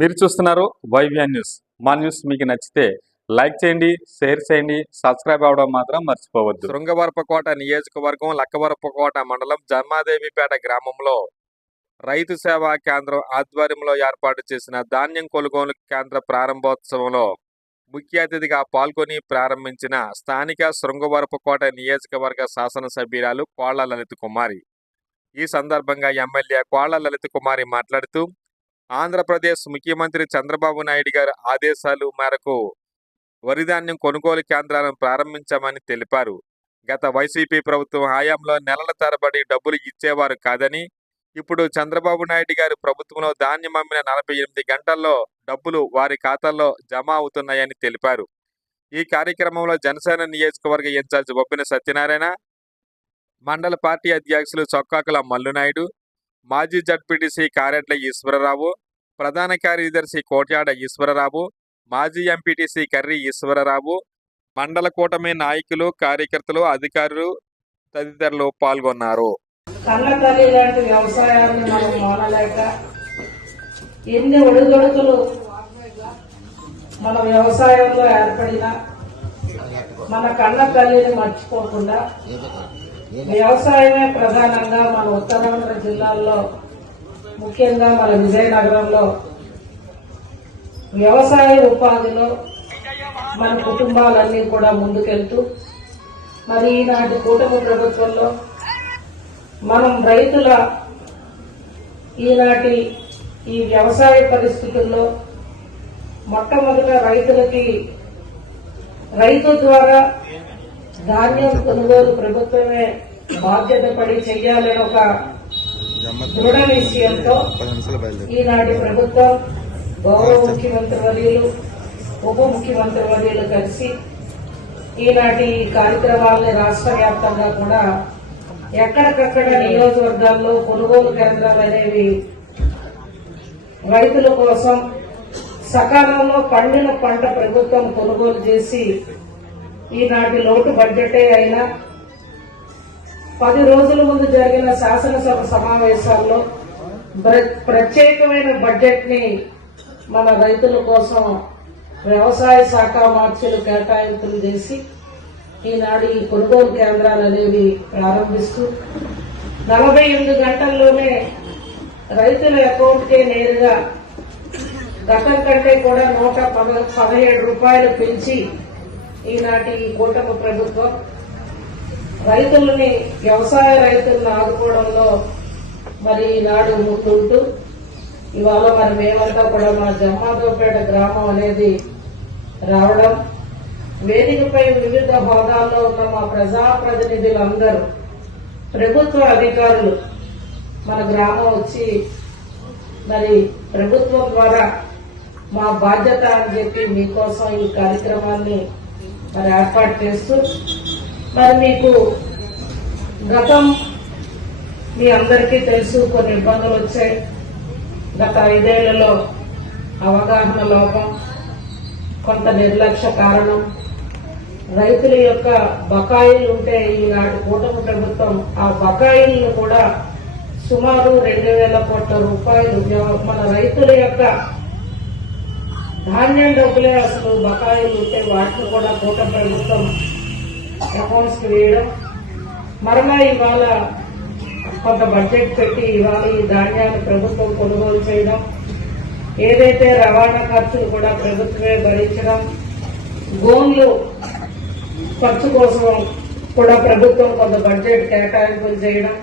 మీరు చూస్తున్నారు YVN news. మా న్యూస్ మీకు నచ్చితే లైక్ చేయండి, షేర్ చేయండి, సబ్స్క్రైబ్ అవ్వడం మాత్రం మర్చిపోవద్దు. శృంగవరపుకోట నియోజకవర్గం లక్కవరపుకోట మండలం జన్మాదేవిపేట గ్రామంలో రైతు సేవా కేంద్రం ఆధ్వర్యంలో ఏర్పాటు చేసిన ధాన్యం కొనుగోలు కేంద్ర ప్రారంభోత్సవంలో ముఖ్య అతిథిగా పాల్గొని ప్రారంభించిన స్థానిక శృంగవరపుకోట నియోజకవర్గ శాసనసభ్యురాలు కోళ్ల లలిత కుమారి. ఈ సందర్భంగా ఎమ్మెల్యే కోళ్ల లలిత కుమారి మాట్లాడుతూ, ఆంధ్రప్రదేశ్ ముఖ్యమంత్రి చంద్రబాబు నాయుడు గారి ఆదేశాల మేరకు వరిధాన్యం కొనుగోలు కేంద్రాలను ప్రారంభించామని తెలిపారు. గత వైసీపీ ప్రభుత్వం హయాంలో నెలల తరబడి డబ్బులు ఇచ్చేవారు కాదని, ఇప్పుడు చంద్రబాబు నాయుడు గారి ప్రభుత్వంలో ధాన్యం అమ్మిన 48 గంటల్లో డబ్బులు వారి ఖాతాల్లో జమ అవుతున్నాయని తెలిపారు. ఈ కార్యక్రమంలో జనసేన నియోజకవర్గ ఇన్ఛార్జ్ బొప్పిన సత్యనారాయణ, మండల పార్టీ అధ్యక్షులు చొక్కాకుల మల్లునాయుడు, మాజీ జడ్పీటీసీ కారెడ్ల ఈశ్వరరావు, ప్రధాన కార్యదర్శి కోట్యాడ ఈశ్వరరావు, మాజీ ఎంపీటీసీ కర్రి ఈశ్వరరావు, మండల కూటమి నాయకులు, కార్యకర్తలు, అధికారులు తదితరులు పాల్గొన్నారు. కన్నతల్లి లాంటి వ్యవసాయాన్ని మనం మానలేక ఎన్ని ఒడిదొడుకులు మన వ్యవసాయంలో ఏర్పడినా మన కన్న తల్లిని మర్చిపోకుండా వ్యవసాయమే ప్రధానంగా మన ఉత్తరాంధ్ర జిల్లాల్లో, ముఖ్యంగా మన విజయనగరంలో వ్యవసాయ ఉపాధిలో మన కుటుంబాలన్నీ కూడా ముందుకెళ్తూ, మరి ఈనాటి కూటమి ప్రభుత్వంలో మనం రైతుల ఈనాటి ఈ వ్యవసాయ పరిస్థితుల్లో మొట్టమొదట రైతులకి రైతు ద్వారా ధాన్యం కొనుగోలు ప్రభుత్వమే బాధ్యత పడి చెయ్యాలని ఒక దృఢ నిశ్చయంతో ఈనాటి ప్రభుత్వం గౌరవ ముఖ్యమంత్రి వర్యులు, ఉప ముఖ్యమంత్రి వర్యులు కలిసి ఈనాటి కార్యక్రమాలని రాష్ట్ర వ్యాప్తంగా కూడా ఎక్కడికక్కడ నియోజకవర్గాల్లో కొనుగోలు కేంద్రాలు అనేవి రైతుల కోసం సకాలంలో పండిన పంట ప్రభుత్వం కొనుగోలు చేసి ఈనాటి లోటు బడ్జెటే అయినా 10 రోజుల ముందు జరిగిన శాసనసభ సమావేశాల్లో ప్రత్యేకమైన బడ్జెట్ ని మన రైతుల కోసం వ్యవసాయ శాఖ మార్చులు కేటాయింపులు చేసి ఈనాడు ఈ కొనుగోలు కేంద్రాలు అనేవి ప్రారంభిస్తూ 48 గంటల్లోనే రైతుల అకౌంట్కే నేరుగా గతం కంటే కూడా 117 రూపాయలు పెంచి ఈనాటి ఈ కూటమి ప్రభుత్వం రైతులని, వ్యవసాయ రైతులను ఆదుకోవడంలో మరి ఈనాడు ముందుంటూ ఇవాళ మరి మేమంతా కూడా మా జమ్మాదేవిపేట గ్రామం అనేది రావడం, వేదికపై వివిధ హోదాల్లో ఉన్న మా ప్రజాప్రతినిధులందరూ, ప్రభుత్వ అధికారులు మన గ్రామం వచ్చి మరి ప్రభుత్వం ద్వారా మా బాధ్యత అని చెప్పి మీకోసం ఈ కార్యక్రమాన్ని మరి ఏర్పాటు చేస్తూ, మరి మీకు గతం మీ అందరికీ తెలుసు, కొన్ని ఇబ్బందులు వచ్చాయి. గత 5 ఏళ్లలో అవగాహన లోపం, కొంత నిర్లక్ష్య కారణం, రైతుల యొక్క బకాయిలు ఉంటే ఈనాటి కూటమి ప్రభుత్వం ఆ బకాయిలను కూడా సుమారు 2,000 కోట్ల రూపాయలు మన రైతుల యొక్క ధాన్యం డబ్బులే అసలు బకాయిలు ఉంటే వాటిని కూడా కూటమి ప్రభుత్వం అకౌంట్స్ కి వేయడం, మరలా ఇవాళ కొంత బడ్జెట్ పెట్టి ఇవాళ ఈ ధాన్యాన్ని ప్రభుత్వం కొనుగోలు చేయడం, ఏదైతే రవాణా ఖర్చులు కూడా ప్రభుత్వమే భరించడం, గోన్లు ఖర్చు కోసం కూడా ప్రభుత్వం కొంత బడ్జెట్ కేటాయింపులు చేయడం,